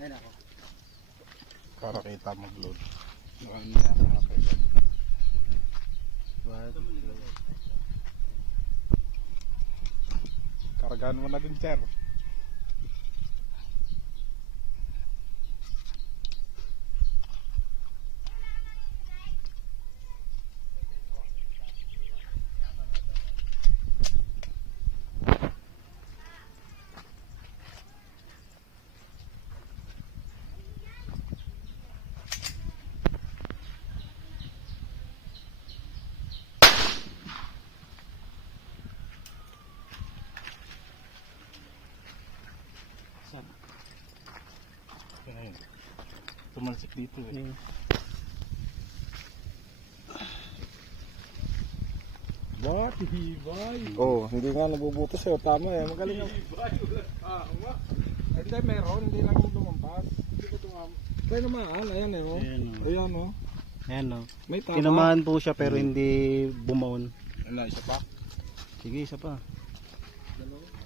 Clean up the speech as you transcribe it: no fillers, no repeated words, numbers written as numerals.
Ayun ako. Para kita mag-load. Kargaan mo na din, sir. Ayun. Tumalsik dito eh. What? Hibay? Oh, hindi nga nabubutas eh. Tama eh. Magaling ang... Hibay? Wala. Hindi, meron. Hindi lang yung lumampas. Hindi ba tumam? Kaya naman, ayan eh. Oh. Ayan oh. Ayan o. May tama. Tinamahan po siya pero hindi bumaon. Wala, isa pa. Sige, isa pa. Dalawa.